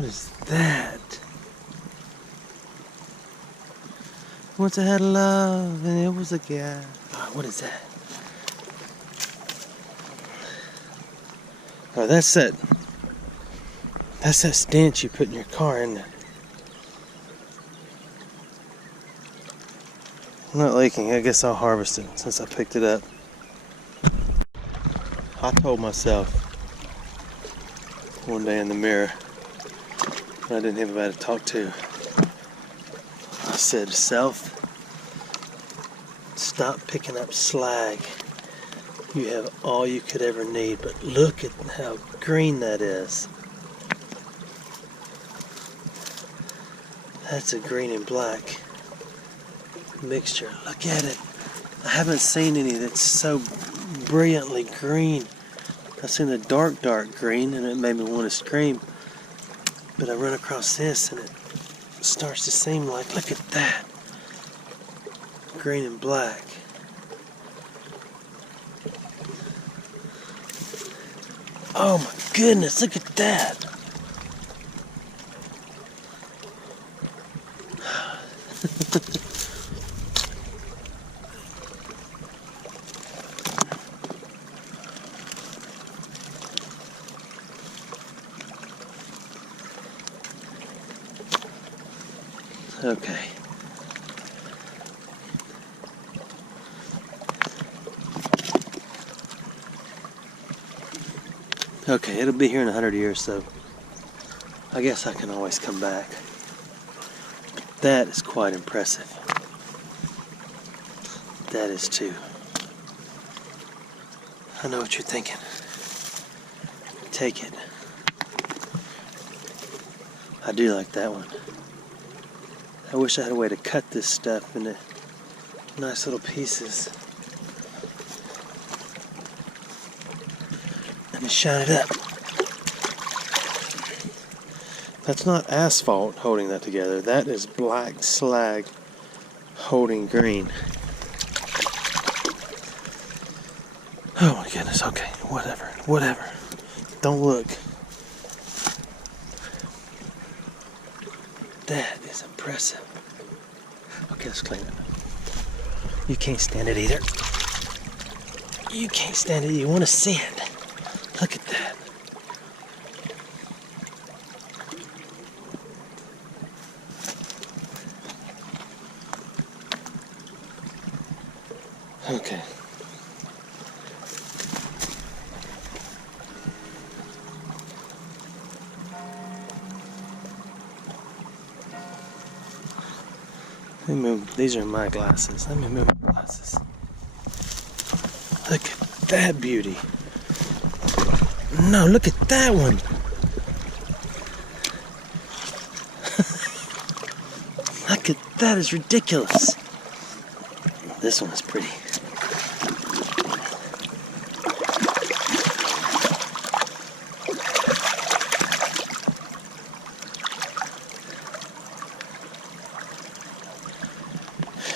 What is that? Once I had love and it was a guy. Oh, what is that? Oh, that's that stench you put in your car, isn't it? Not leaking. I guess I'll harvest it since I picked it up. I told myself one day in the mirror when I didn't have anybody to talk to. I said, self, stop picking up slag. You have all you could ever need, but look at how green that is. That's a green and black mixture. Look at it. I haven't seen any that's so brilliantly green. I've seen the dark green and it made me want to scream. But I run across this and it starts to seem like, look at that. Green and black. Oh my goodness, look at that. Okay. Okay, it'll be here in 100 years, so I guess I can always come back. But that is quite impressive. That is too. I know what you're thinking. Take it. I do like that one. I wish I had a way to cut this stuff into nice little pieces and to shine it up. That's not asphalt holding that together. That is black slag holding green. Oh my goodness, okay, whatever. Don't look. That is impressive. Okay, let's clean it. You can't stand it either. You can't stand it. You want to see it. Look at that. Okay. Let me move. These are my glasses. Let me move my glasses. Look at that beauty. No, look at that one. Look at that. Is ridiculous. This one is pretty.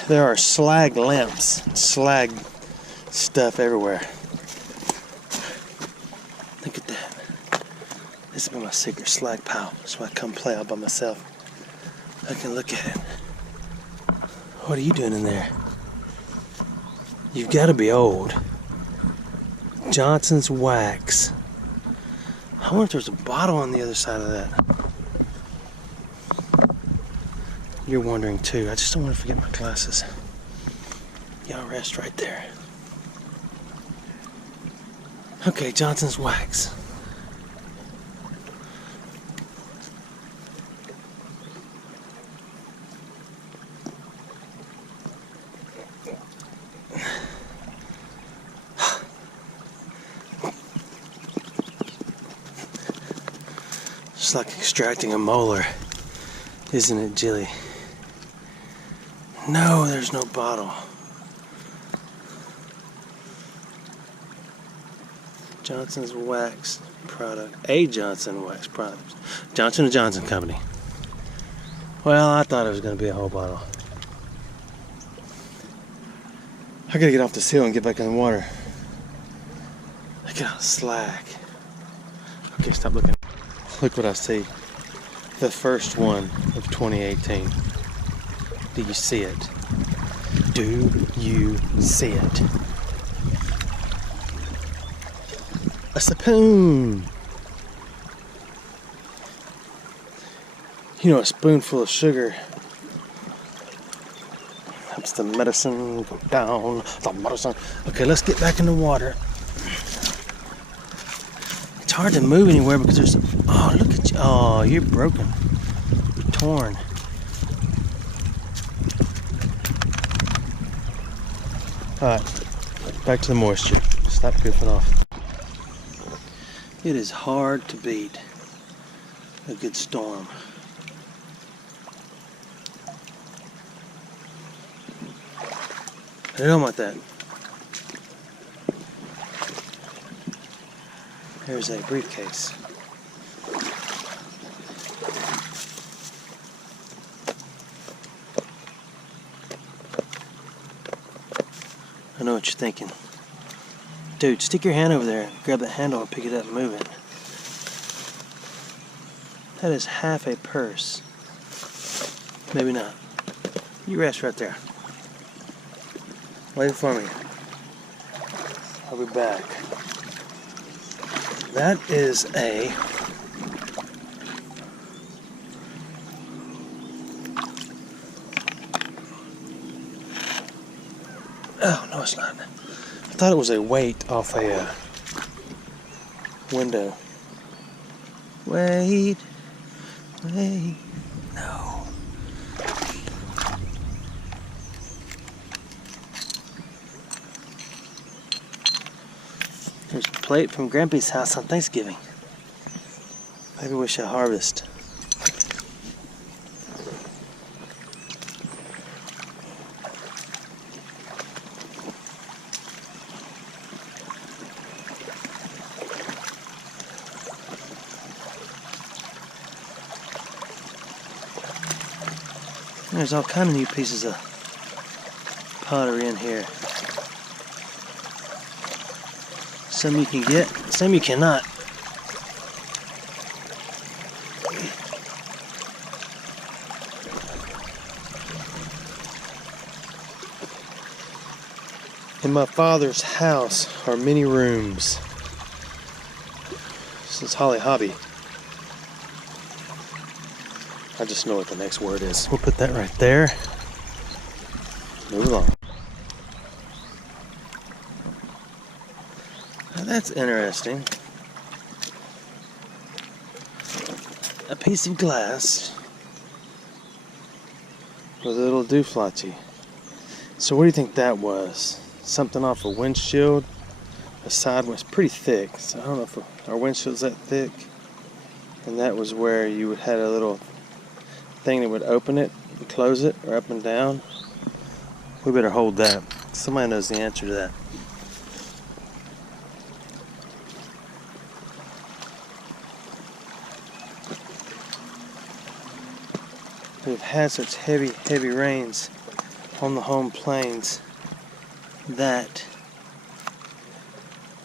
There are slag lamps, slag stuff everywhere. Look at that. This is my secret slag pile. That's why I come play all by myself. I can look at it. What are you doing in there? You've got to be old. Johnson's wax. I wonder if there's a bottle on the other side of that. You're wondering too. I just don't want to forget my glasses. Y'all rest right there. Okay, Johnson's wax. Just like extracting a molar, isn't it, Jilly? No, there's no bottle. Johnson's wax product. A Johnson wax product. Johnson & Johnson Company. Well, I thought it was going to be a whole bottle. I gotta get off this hill and get back in the water. Look at all the slag. Okay, stop looking. Look what I see. The first one of 2018. Do you see it? Do you see it? A spoon! You know, a spoonful of sugar helps the medicine go down. The medicine. Okay, let's get back in the water. It's hard to move anywhere because there's... Oh, look at you. Oh, you're broken. You're torn. Alright, back to the moisture. Stop goofing off. It is hard to beat a good storm. I don't want that. Here's a briefcase. I know what you're thinking. Dude, stick your hand over there, grab that handle and pick it up and move it. That is half a purse. Maybe not. You rest right there. Wait for me. I'll be back. That is a... Oh, no it's not. I thought it was a weight off a window. Wait. No. There's a plate from Grampy's house on Thanksgiving. Maybe we should harvest. There's all kind of new pieces of pottery in here. Some you can get, some you cannot. In my father's house are many rooms. This is Holly Hobby. I just know what the next word is. We'll put that right there. Move along. Now that's interesting. A piece of glass with a little dooflachi. So what do you think that was? Something off a windshield? A side was pretty thick. So I don't know if our windshield's that thick. And that was where you would have a little thing that would open it and close it, or up and down. We better hold that. Somebody knows the answer to that. We've had such heavy rains on the home plains that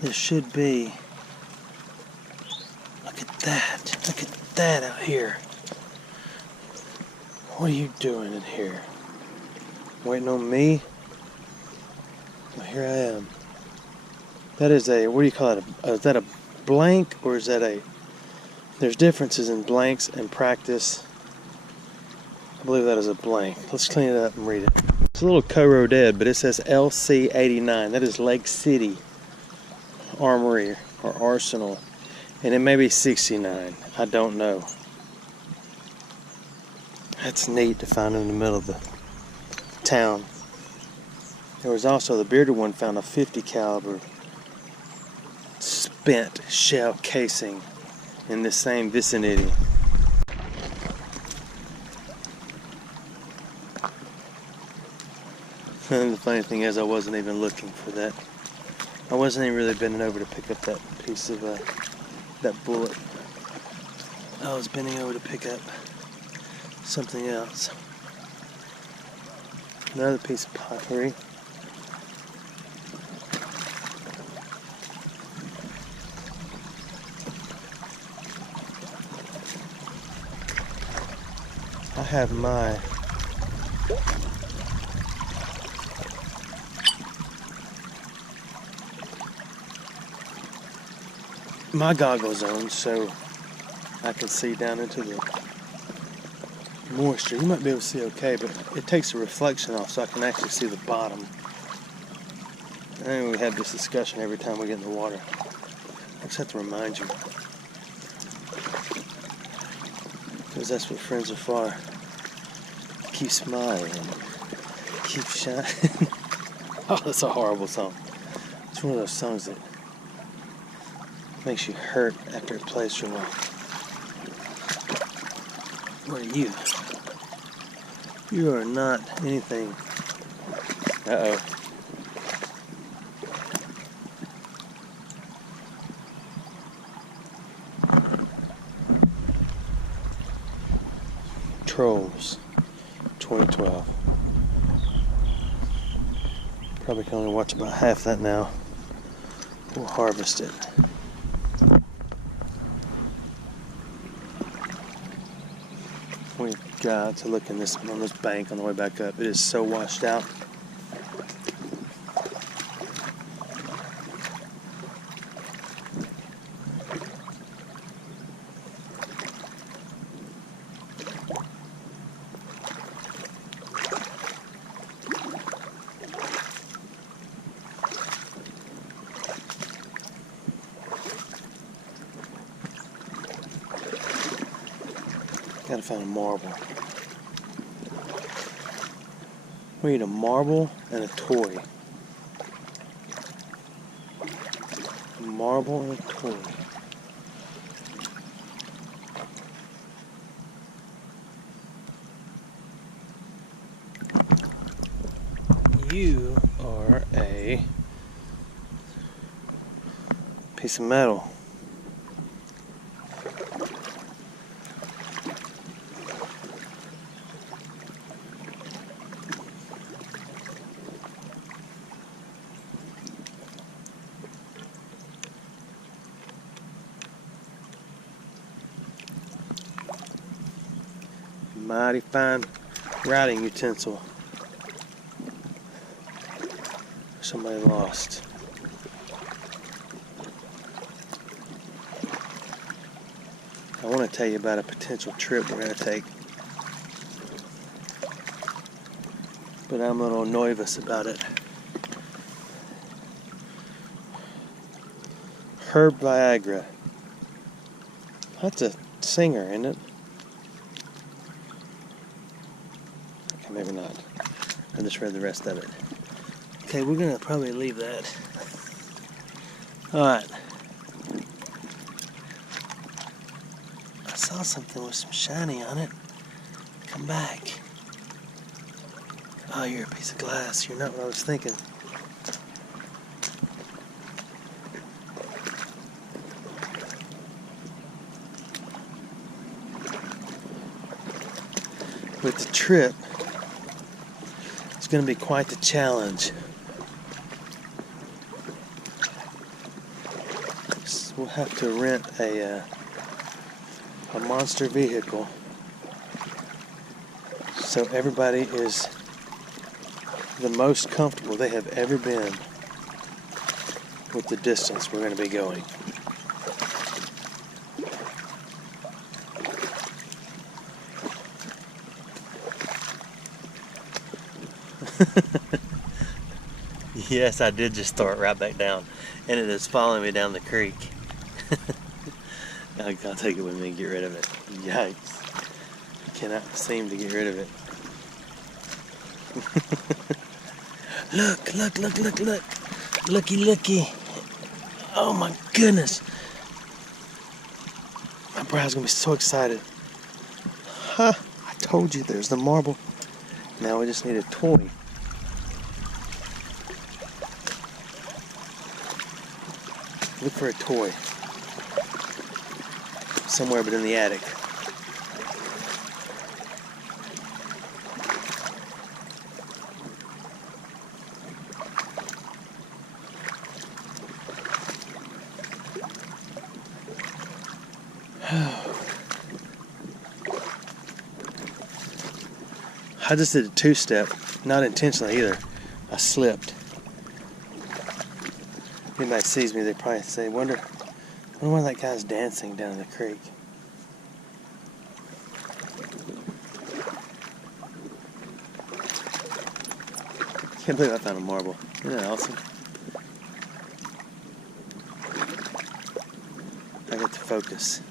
there should be, look at that out here. What are you doing in here? Waiting on me? Well, here I am. That is a, what do you call it? Is that a blank, or is that a... There's differences in blanks and practice. I believe that is a blank. Let's clean it up and read it. It's a little co-roded, but it says LC89. That is Lake City Armory or Arsenal. And it may be 69. I don't know. That's neat to find in the middle of the town. There was also the bearded one found a 50 caliber spent shell casing in the same vicinity. And the funny thing is, I wasn't even looking for that. I wasn't even really bending over to pick up that piece of that bullet. I was bending over to pick up something else. Another piece of pottery. I have my goggles on so I can see down into the moisture. You might be able to see okay, but it takes the reflection off so I can actually see the bottom. I think we have this discussion every time we get in the water. I just have to remind you. Because that's what friends are for. Keep smiling. Keep shining. Oh, that's a horrible song. It's one of those songs that makes you hurt after it plays for a while. What are you? You are not anything. Uh-oh. Trolls 2012. Probably can only watch about half that now. We'll harvest it. We've got to look on this bank on the way back up. It is so washed out. Gotta find a marble. We need a marble and a toy. A marble and a toy. You are a piece of metal. Mighty fine writing utensil. Somebody lost. I want to tell you about a potential trip we're going to take, but I'm a little nervous about it. Herb Viagra. That's a singer, isn't it? Okay, maybe not. I just read the rest of it. Okay, we're gonna probably leave that. Alright. I saw something with some shiny on it. Come back. Oh, you're a piece of glass. You're not what I was thinking. With the trip, it's going to be quite the challenge. So we'll have to rent a monster vehicle so everybody is the most comfortable they have ever been with the distance we're going to be going. Yes, I did just throw it right back down, and it is following me down the creek. I'll take it with me and get rid of it. Yikes. Cannot seem to get rid of it. Look, look, look, look, look. Looky, looky. Oh my goodness. My bride's gonna be so excited. Huh, I told you there's the marble. Now we just need a toy. Look for a toy. Somewhere but in the attic. I just did a two-step, not intentionally either. I slipped. If anybody sees me, they probably say, wonder why that guy's dancing down in the creek. Can't believe I found a marble. Isn't that awesome? I get to focus.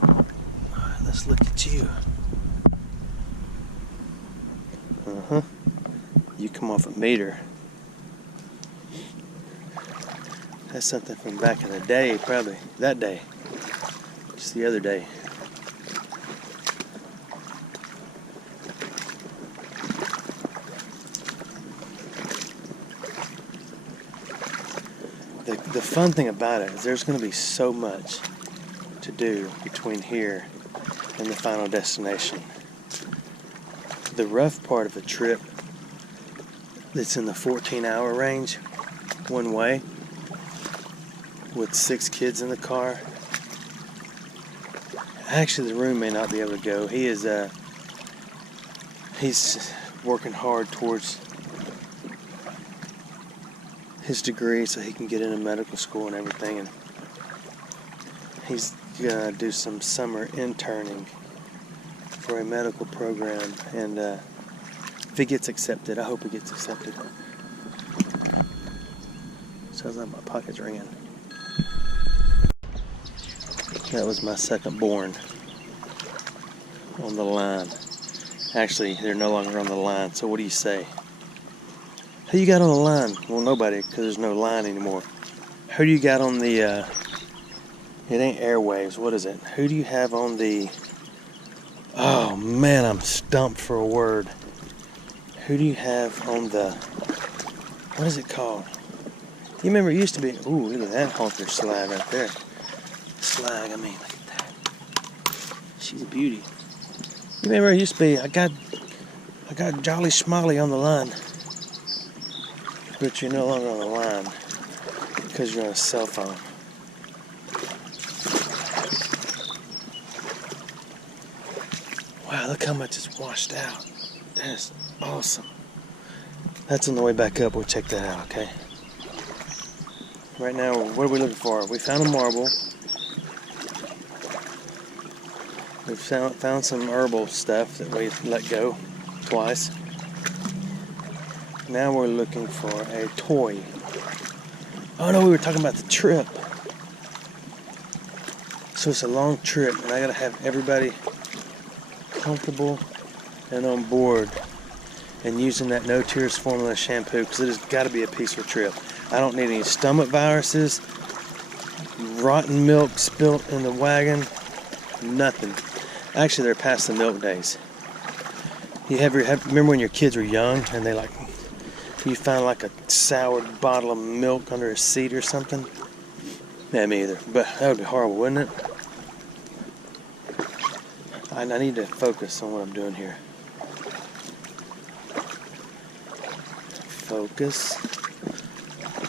Alright, let's look at you. Uh-huh. You come off a meter. That's something from back in the day, probably. That day. Just the other day. The fun thing about it is there's going to be so much to do between here and the final destination. The rough part of the trip that's in the 14-hour range, one way, with 6 kids in the car. Actually, the room may not be able to go. He's working hard towards his degree so he can get into medical school and everything, and he's gonna do some summer interning for a medical program, and if he gets accepted, I hope he gets accepted. Sounds like my pocket's ringing. That was my second born on the line. Actually, they're no longer on the line, so what do you say? Who you got on the line? Well, nobody, because there's no line anymore. Who do you got on the, it ain't airwaves, what is it? Who do you have on the, oh man, I'm stumped for a word. Who do you have on the, what is it called? You remember it used to be, ooh, look at that honker slag right there. Slag, I mean, look at that. She's a beauty. You remember it used to be, I got Jolly Schmolly on the line. But you're no longer on the line because you're on a cell phone. Wow, look how much is washed out. That is awesome. That's on the way back up. We'll check that out, okay? Right now, what are we looking for? We found a marble. We've found some herbal stuff that we let go twice. Now we're looking for a toy. Oh no, we were talking about the trip. So it's a long trip, and I gotta have everybody comfortable and on board and using that No Tears formula shampoo, because it has got to be a peaceful trip. I don't need any stomach viruses, rotten milk spilt in the wagon, nothing. Actually, they're past the milk days. Remember when your kids were young and you found like a soured bottle of milk under a seat or something? Yeah, me either. But that would be horrible, wouldn't it? I need to focus on what I'm doing here. Focus.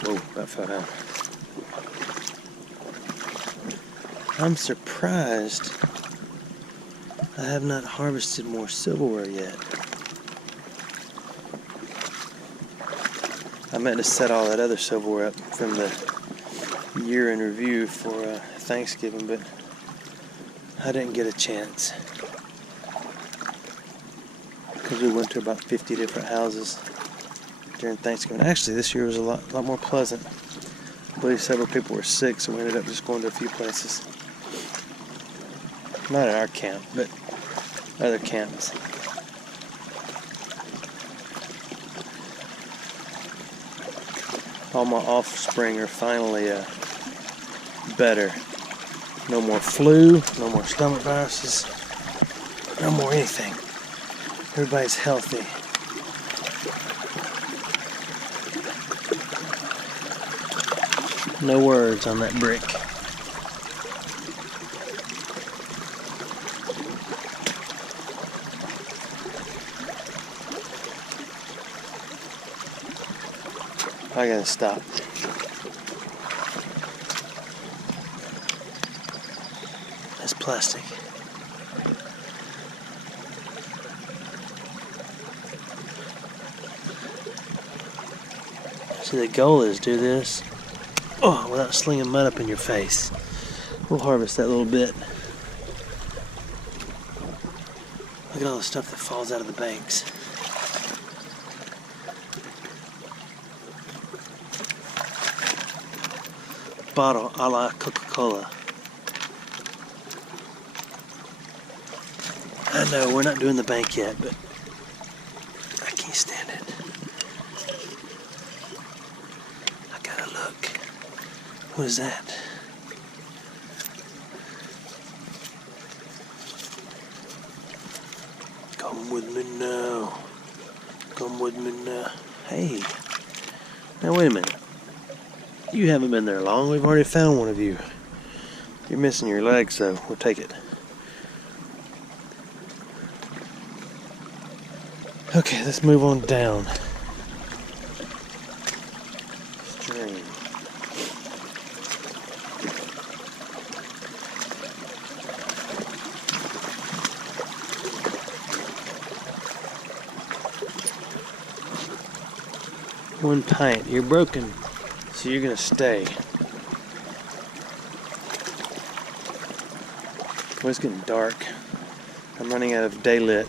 Whoa, that fell down. I'm surprised I have not harvested more silverware yet. I meant to set all that other silverware up from the year in review for Thanksgiving, but I didn't get a chance. Because we went to about 50 different houses during Thanksgiving. Actually, this year was a lot more pleasant. I believe several people were sick, so we ended up just going to a few places. Not at our camp, but other camps. All my offspring are finally better. No more flu, no more stomach viruses, no more anything. Everybody's healthy. No words on that brick. I gotta stop. That's plastic. So the goal is do this without slinging mud up in your face. We'll harvest that little bit. Look at all the stuff that falls out of the banks. Bottle a la Coca-Cola. I know we're not doing the bank yet, but I can't stand it. I gotta look. What is that? Come with me now. Come with me now. Hey. Now wait a minute. You haven't been there long. We've already found one of you. You're missing your legs, though. We'll take it. Okay, let's move on down. Stream. One pint. You're broken. So you're gonna stay. Well, it's getting dark. I'm running out of daylit,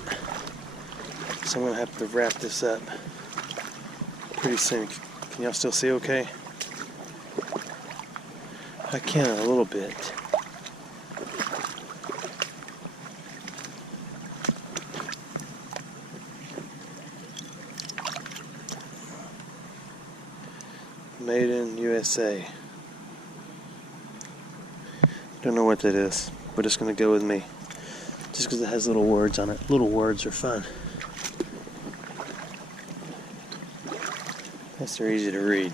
so I'm gonna have to wrap this up pretty soon. Can y'all still see okay? I can a little bit. Made in USA. Don't know what that is. We're just going to go with me. Just because it has little words on it. Little words are fun. Yes, they're easy to read.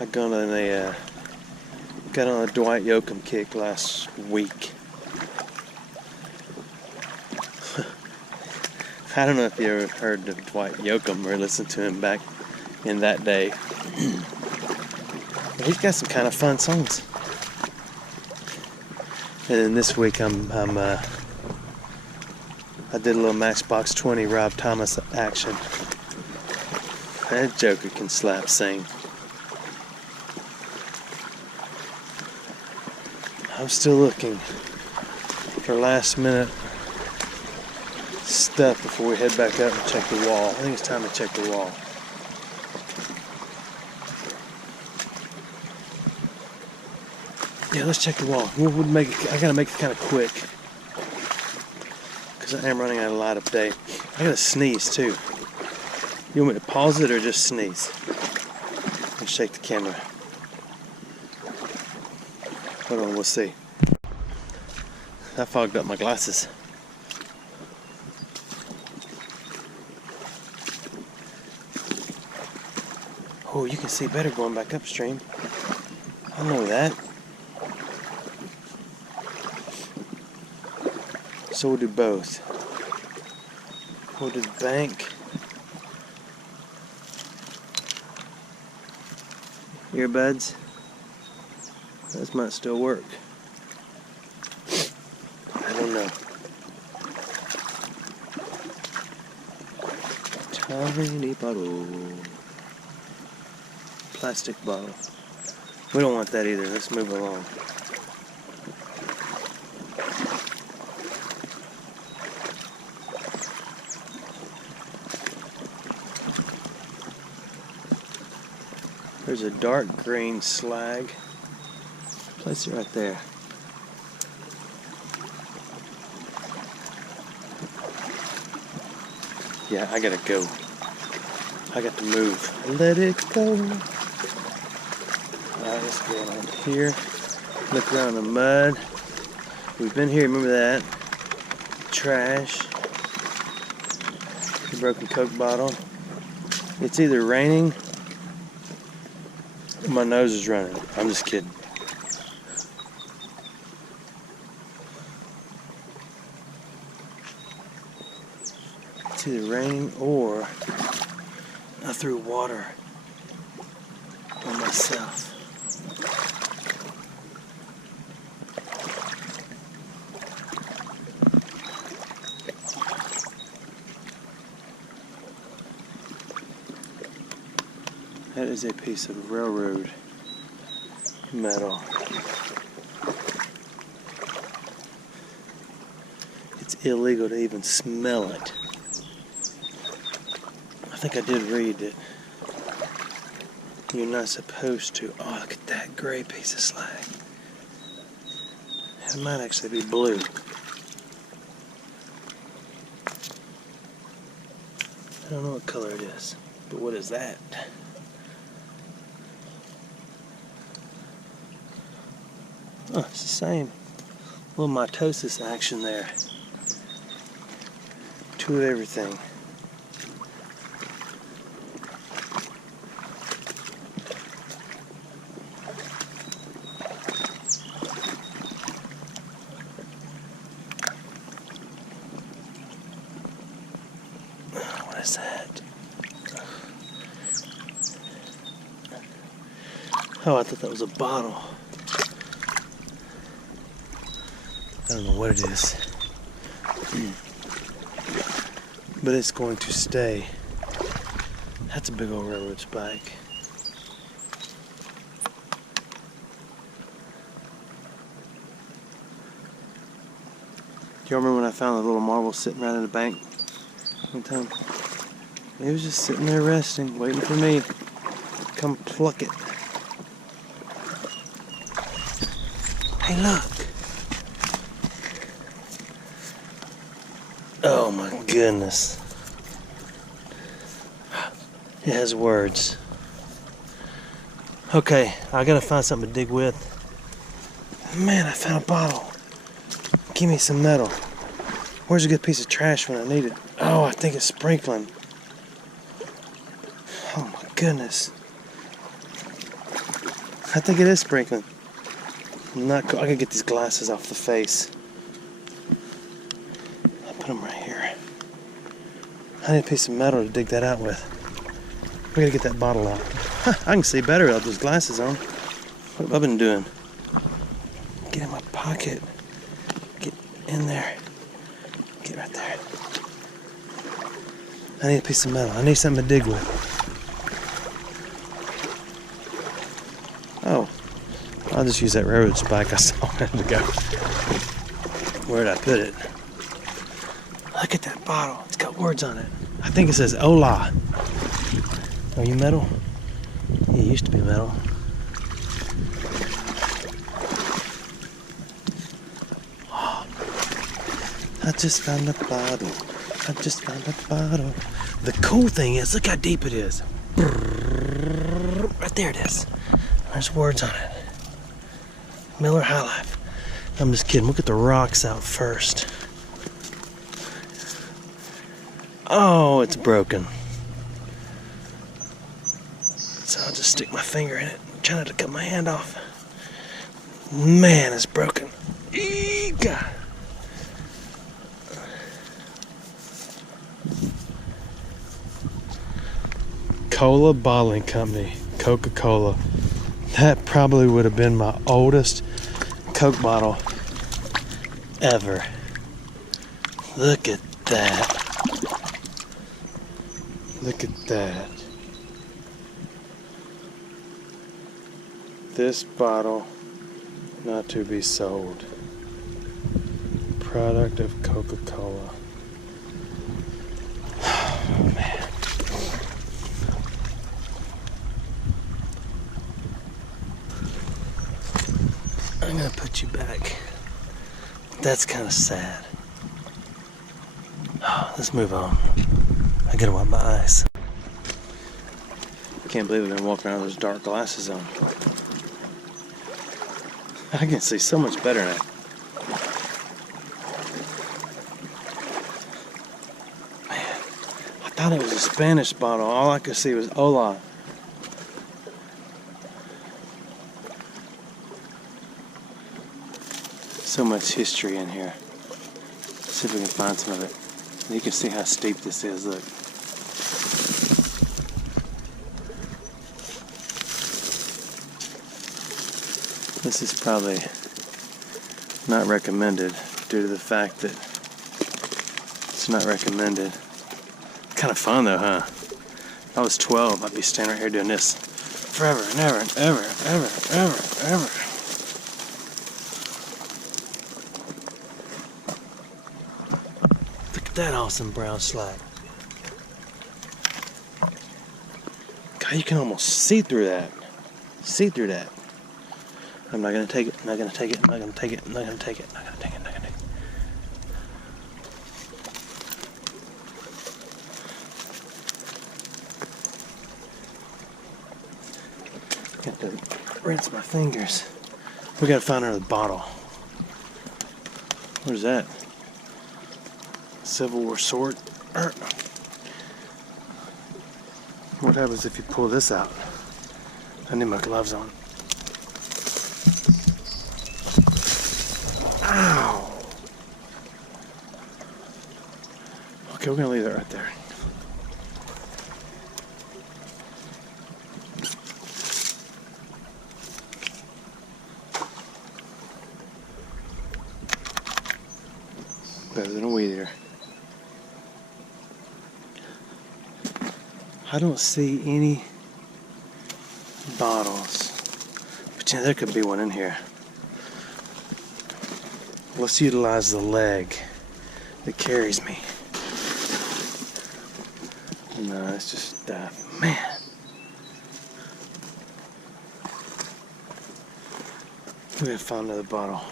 I got on a Dwight Yoakam kick last week. I don't know if you ever heard of Dwight Yoakam or listened to him back in that day. But he's got some kind of fun songs. And then this week I did a little Matchbox 20 Rob Thomas action. That joker can slap sing. I'm still looking for last minute stuff before we head back up and check the wall. I think it's time to check the wall. Yeah, let's check the wall. We'll make it. I gotta make it kind of quick because I am running out of light of day. I gotta sneeze too. You want me to pause it or just sneeze? And shake the camera. Hold on, we'll see. I fogged up my glasses. Oh, you can see better going back upstream. I know that. So we'll do both. We'll do the bank. Earbuds. Those might still work. I don't know. Tiny bottle. Plastic bottle. We don't want that either. Let's move along. There's a dark green slag. Place it right there. Yeah, I gotta go. I got to move. Let it go. Alright, let's go on here. Look around the mud. We've been here, remember that? Trash. The broken Coke bottle. It's either raining or my nose is running. I'm just kidding. It's either raining or I threw water on myself. That is a piece of railroad metal. It's illegal to even smell it. I think I did read that you're not supposed to. Oh, look at that gray piece of slag. It might actually be blue. I don't know what color it is, but what is that? Oh, it's the same. A little mitosis action there. Two of everything. What is that? Oh, I thought that was a bottle. I don't know what it is. But it's going to stay. That's a big old railroad spike. Do you remember when I found the little marble sitting right in the bank one time? He was just sitting there resting, waiting for me to come pluck it. Hey, look. Oh my goodness. It has words. Okay, I gotta find something to dig with. Man, I found a bottle. Give me some metal. Where's a good piece of trash when I need it? Oh, I think it's sprinkling. Oh my goodness. I think it is sprinkling. Not cool. I gotta get these glasses off the face. Put them right here. I need a piece of metal to dig that out with. We gotta get that bottle out. Huh, I can see better without those glasses on. What have I been doing? Get in my pocket. Get in there. Get right there. I need a piece of metal. I need something to dig with. Oh, I'll just use that railroad spike I saw a minute ago. Where did I put it? Look at that bottle. It's got words on it. I think it says Hola. Are you metal? Yeah, it used to be metal. Oh, I just found a bottle. I just found a bottle. The cool thing is, look how deep it is. Right there it is. There's words on it. Miller High Life. I'm just kidding. We'll get the rocks out first. Oh, it's broken. So I'll just stick my finger in it, try not to cut my hand off. Man, it's broken. Eega. Cola Bottling Company, Coca-Cola. That probably would have been my oldest Coke bottle ever. Look at that. Look at that. This bottle not to be sold. Product of Coca-Cola. Oh, man. I'm gonna put you back. That's kind of sad. Oh, let's move on. I gotta wipe my eyes. Can't believe I've been walking around with those dark glasses on. I can see so much better now. Man, I thought it was a Spanish bottle. All I could see was Hola. So much history in here. Let's see if we can find some of it. You can see how steep this is, look. This is probably not recommended due to the fact that it's not recommended. Kind of fun though, huh? If I was 12, I'd be standing right here doing this forever and ever and ever and ever and ever and ever. Look at that awesome brown slide. God, you can almost see through that. See through that. I'm not gonna take it. I'm not gonna take it. I'm not gonna take it. I'm not gonna take it. I'm not gonna take it. I'm not gonna take it. Got to rinse my fingers. We gotta find another bottle. Where's that? Civil War sword. What happens if you pull this out? I need my gloves on. Ow! Okay, we're gonna leave that right there. Better than a weed eater. I don't see any bottles, but yeah, there could be one in here. Let's utilize the leg that carries me. No, it's just stuff. Man. We gotta find another bottle.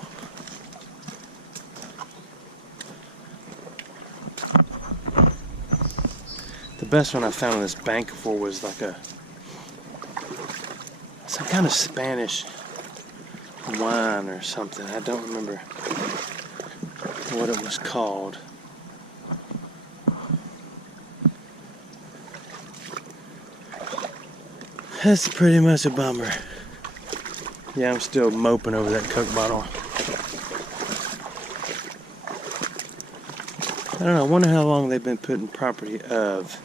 The best one I found in this bank before was like some kind of Spanish wine or something. I don't remember what it was called. That's pretty much a bummer. Yeah, I'm still moping over that Coke bottle. I don't know, I wonder how long they've been put in property of,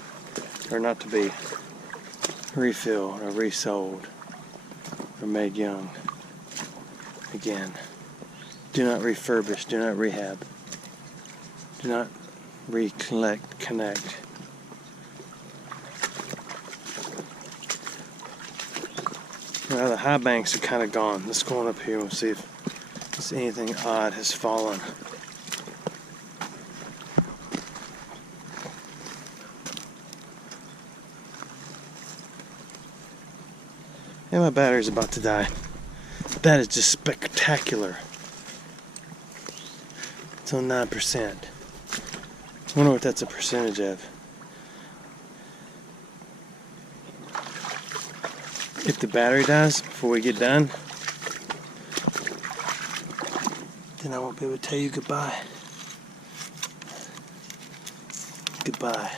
or not to be refilled or resold or made young again. Do not refurbish, do not rehab, do not connect. Well, the high banks are kind of gone. Let's go on up here and see if anything odd has fallen. And my battery's about to die. That is just spectacular. It's on 9%. I wonder what that's a percentage of. If the battery dies before we get done, then I won't be able to tell you goodbye. Goodbye.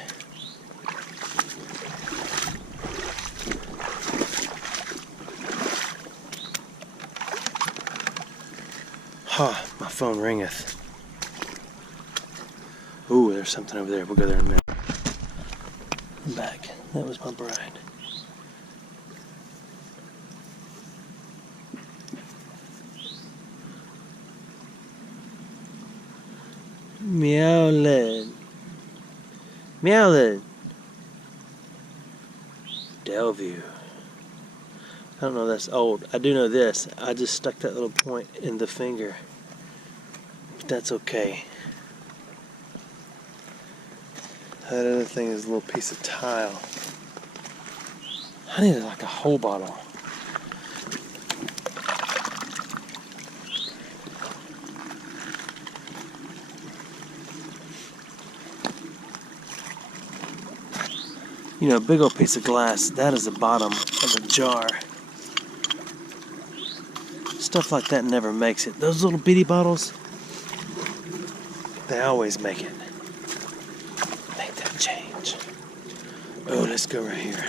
Ha, my phone ringeth. Ooh, there's something over there. We'll go there in a minute. I'm back. That was my bride. Meowlin. Meowlin. Delview. I don't know, that's old. I do know this. I just stuck that little point in the finger. But that's okay. That other thing is a little piece of tile. I needed like a whole bottle. You know, a big old piece of glass, that is the bottom of a jar. Stuff like that never makes it. Those little bitty bottles, they always make it. Make that change. Oh, let's go right here.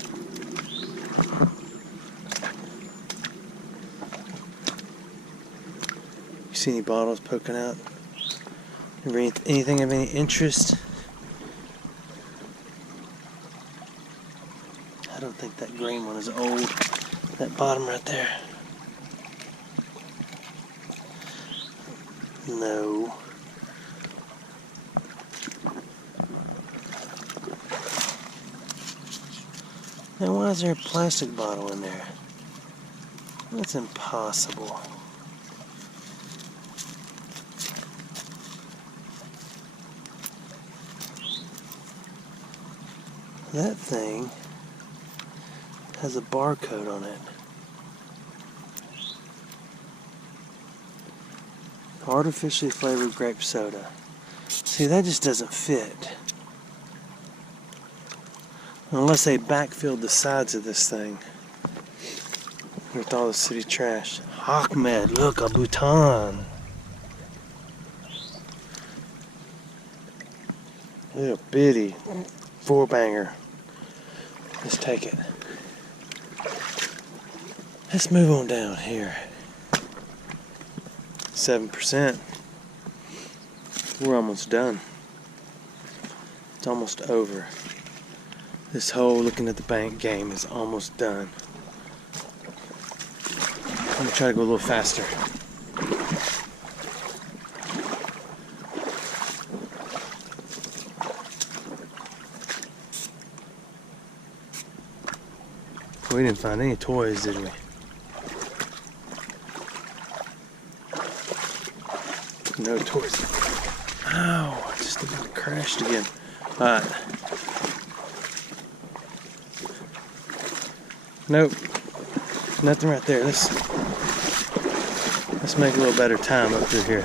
You see any bottles poking out? Anything of any interest? I don't think that green one is old. That bottom right there. No. Now why is there a plastic bottle in there? That's impossible. That thing has a barcode on it. Artificially flavored grape soda. See, that just doesn't fit. Unless they backfilled the sides of this thing with all the city trash. Ahmed, look, a Bhutan. Little bitty 4-banger. Let's take it. Let's move on down here. 7%. We're almost done. It's almost over. This whole looking at the bank game is almost done. I'm gonna try to go a little faster. We didn't find any toys, did we? No toys. Ow, I just about crashed again. Alright. Nope. Nothing right there. Let's make a little better time up through here.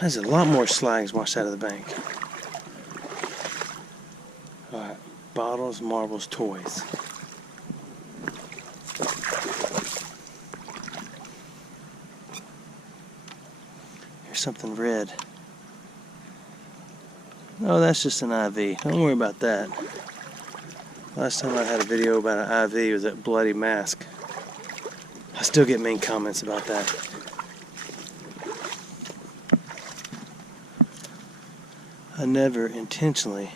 There's a lot more slags washed out of the bank. Alright. Bottles, marbles, toys. Here's something red. Oh, that's just an IV. Don't worry about that. Last time I had a video about an IV was that bloody mask. I still get mean comments about that. I never intentionally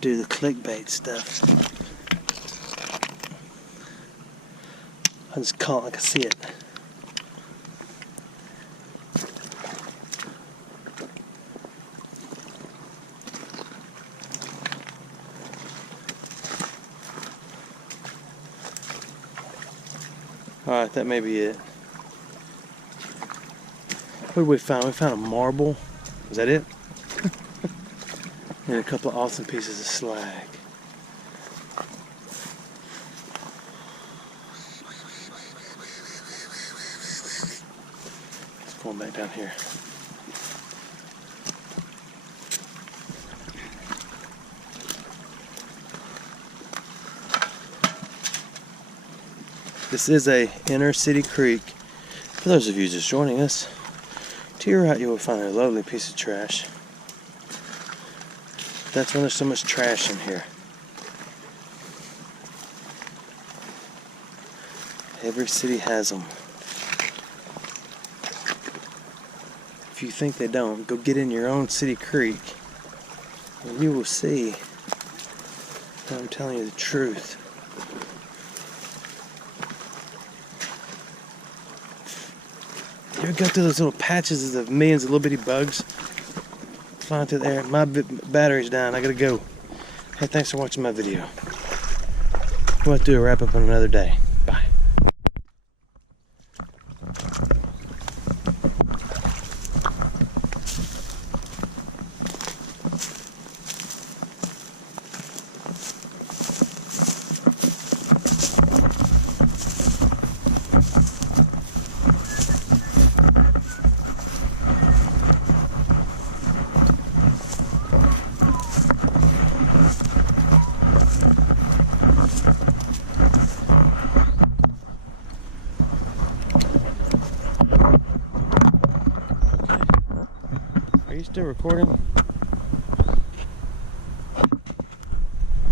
do the clickbait stuff. I just call it like I see it. Alright, that may be it. What did we find? We found a marble. Is that it? And a couple of awesome pieces of slag. Let's pull them back down here. This is a inner city creek. For those of you just joining us, to your right you will find a lovely piece of trash. That's why there's so much trash in here. Every city has them. If you think they don't, go get in your own city creek and you will see that I'm telling you the truth. You ever go through those little patches of millions of little bitty bugs flying through the air? My battery's down. I gotta go. Hey, thanks for watching my video. We'll have to do a wrap up on another day. Bye. Are you still recording?